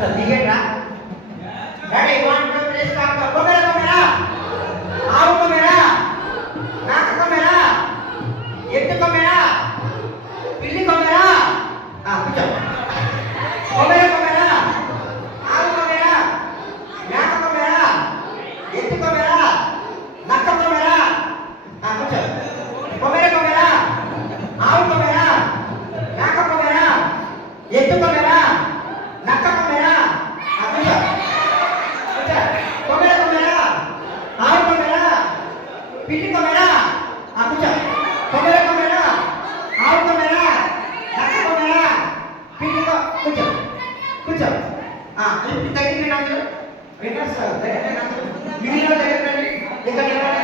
చూద్దాం దిగేట్రా ready 1 2 3 start కొమెరా కొమెరా ఆవు కొమెరా నాక కొమెరా ఎత్తు కొమెరా పిల్లి కొమెరా కూర్చో కొమెరా కొమెరా ఆవు కొమెరా నాక కొమెరా ఎత్తు కొమెరా నక్క కొమెరా కూర్చో కొమెరా కొమెరా ఆవు కొమెరా నాక కొమెరా ఎత్తు కొమెరా నక్క కొమెరా కూర్చో కొమెరా కొమెరా ఆవు కొమెరా పిల్లి కొమెరా కూర్చో కొమెరా కొమెరా ఆవు కొమెరా నక్క కొమెరా పిల్లి కూర్చో కూర్చో ఇప్పుడు తగ్గింది నాకు విన్నర్స్ దగ్గర దగ్గర ఇక్కడ